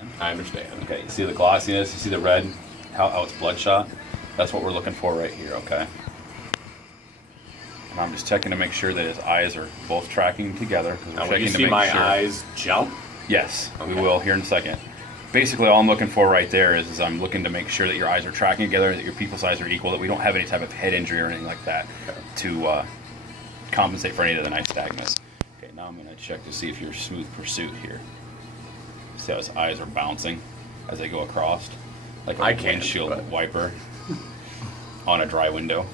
understand? I understand. Okay, you see the glossiness, you see the red, how it's bloodshot? That's what we're looking for right here, okay? And I'm just checking to make sure that his eyes are both tracking together. Now, will you see my eyes jump? Yes, okay. We will here in a second. Basically, all I'm looking for right there is I'm looking to make sure that your eyes are tracking together, that your pupil size are equal, that we don't have any type of head injury or anything like that to compensate for any of the nystagmus. Okay, now I'm going to check to see if you're smooth pursuit here. See how his eyes are bouncing as they go across, like a windshield wiper on a dry window.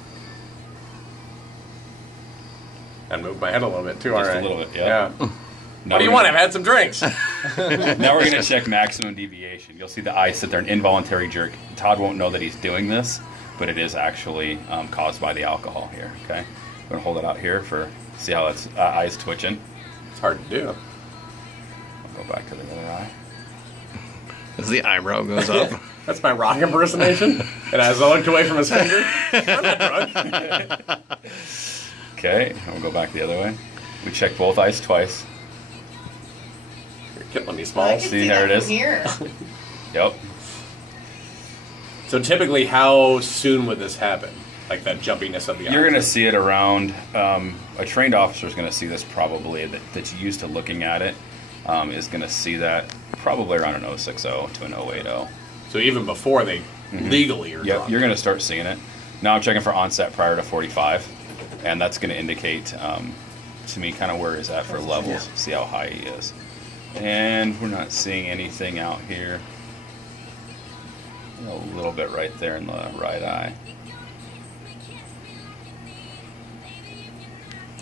And move my head a little bit too. Just all right. a little bit, yeah. What do you want? I've had some drinks. Now we're going to check maximum deviation. You'll see the eyes sit there, an involuntary jerk. Todd won't know that he's doing this, but it is actually caused by the alcohol here. Okay, I'm going to hold it out here for see how its eyes twitching. It's hard to do. I'll go back to the other eye. As the eyebrow goes up. That's my rock impersonation. And as I looked away from his finger, I'm not drunk. Okay, and we'll go back the other way. We check both eyes twice. You're killing me, Smalls. See, there it is. Here. Yep. So typically, how soon would this happen? Like that jumpiness of the eyes? You're going to see it around, a trained officer is going to see this probably, that's used to looking at it, is going to see that probably around an 060 to an 080. So even before they legally are drunk. You're going to start seeing it. Now I'm checking for onset prior to 45, and that's going to indicate to me kind of where he's at for levels, see how high he is. And we're not seeing anything out here. A little bit right there in the right eye.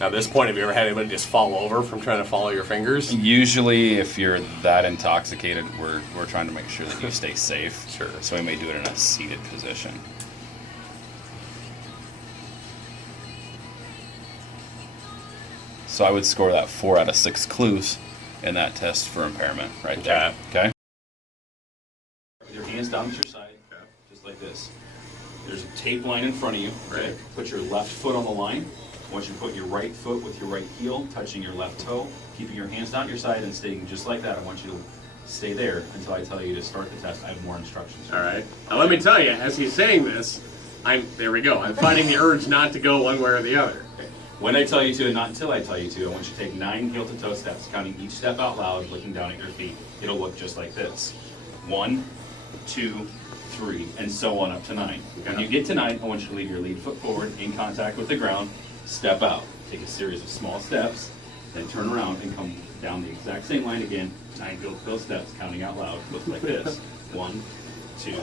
Now, at this point, have you ever had anybody just fall over from trying to follow your fingers? Usually, if you're that intoxicated, we're trying to make sure that you stay safe. Sure. So we may do it in a seated position. So I would score that 4 out of 6 clues in that test for impairment right there. Okay? With your hands down at your side, just like this. There's a tape line in front of you. Okay? Right. Put your left foot on the line. I want you to put your right foot with your right heel touching your left toe, keeping your hands down at your side and staying just like that. I want you to stay there until I tell you to start the test. I have more instructions. All right. Now, let me tell you, as he's saying this, there we go. I'm finding the urge not to go one way or the other. Okay. When I tell you to, and not until I tell you to, I want you to take 9 heel-to-toe steps, counting each step out loud, looking down at your feet. It'll look just like this. 1, 2, 3, and so on up to 9. When you get to 9, I want you to leave your lead foot forward, in contact with the ground, step out. Take a series of small steps, then turn around and come down the exact same line again, 9 heel-to-toe steps, counting out loud, look like this. 1, 2,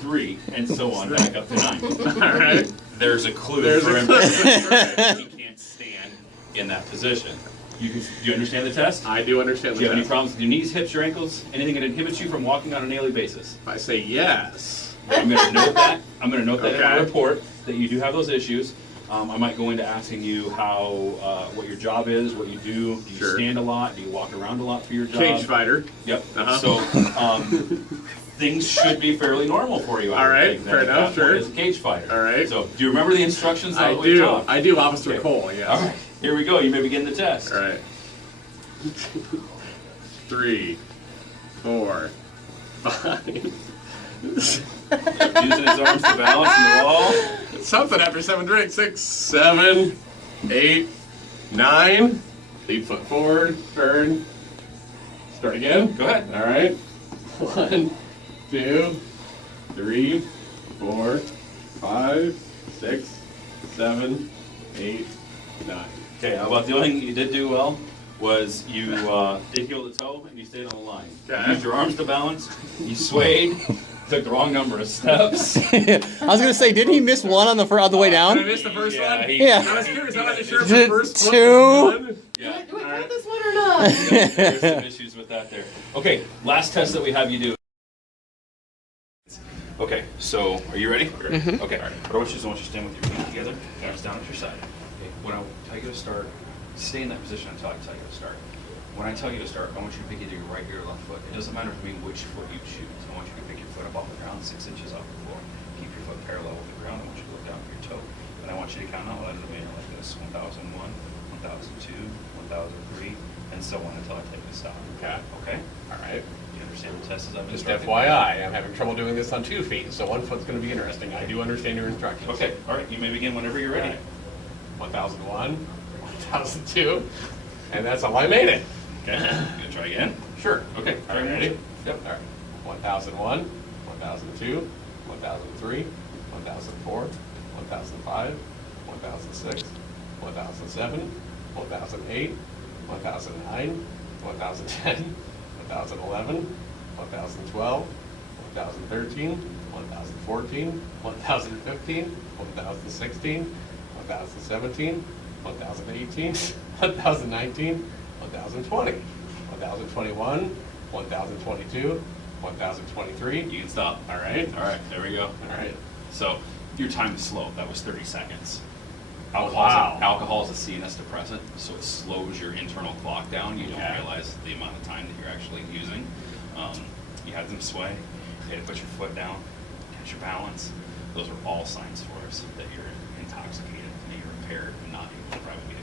3, and so on back up to 9. All right. There's a clue for him. He can't stand in that position. Do you understand the test? I do understand the test. Do you have any problems with your knees, hips, your ankles? Anything that inhibits you from walking on a daily basis? If I say yes. I'm going to note that. I'm going to note that in my Okay. report that you do have those issues. I might go into asking you what your job is, what you do. Do you Sure. stand a lot? Do you walk around a lot for your job? Cage fighter. Yep. Uh-huh. So things should be fairly normal for you. All right, fair enough, sure. As a cage fighter. All right. So do you remember the instructions? I do, Officer Okay. Cole, yes. All right. Here we go. You may begin the test. All right. 3, 4, 5. Using his arms to balance on the wall. Something after 7 drinks. 6, 7, 8, 9. Lead foot forward. Turn. Start again. Go ahead. All right. 1, 2, 3, 4, 5, 6, 7, 8, 9. Okay, how about the only thing you did do well was you did heel to toe and you stayed on the line. Okay. You used your arms to balance, you swayed, took the wrong number of steps. I was gonna say, didn't he miss one on the way Did I down? miss the first one? Yeah. I was curious. I wasn't sure if Is the it first 2? one was Yeah. Do we All right. count this one or not? There's some issues with that there. Okay, last test that we have you do. Okay, so are you ready? Mm-hmm. Okay. What I want you to do is I want you to stand with your feet together, hands down at your side. Okay. When I tell you to start, stay in that position until I tell you to start. When I tell you to start, I want you to pick either your right or your left foot. It doesn't matter to me which foot you choose. I want you to pick your foot up off the ground, 6 inches off the floor. Keep your foot parallel with the ground. I want you to look down at your toe. And I want you to count out loud in the manner like this: 1001, 1002, 1003, and and so on until I tell you to stop. Okay. Okay? All right. You understand the test as I've Just instructed? FYI, I'm having trouble doing this on 2 feet, so 1 foot's going to be interesting. I do understand your instructions. Okay, all right, you may begin whenever you're ready. 1001, 1002, and that's all I made it. Okay, you gonna try again? Sure. Okay, All right, try ready? again. Yep. All right. 1001, 1002, 1003, 1004, 1005, 1006, 1007, 1008, 1009, 1010, 1011, 1012, 1013, 1014, 1015, 1016, 1017, 1018, 1019, 1020, 1021, 1022, 1023. You can stop. All right. All right, there we go. All right. So your time is slow. That was 30 seconds. Wow. Alcohol is a CNS depressant, so it slows your internal clock down. You don't Okay. realize the amount of time that you're actually using. You have them sway. You had to put your foot down, catch your balance. Those are all signs for us that you're intoxicated, that you're impaired, and not able to drive a vehicle.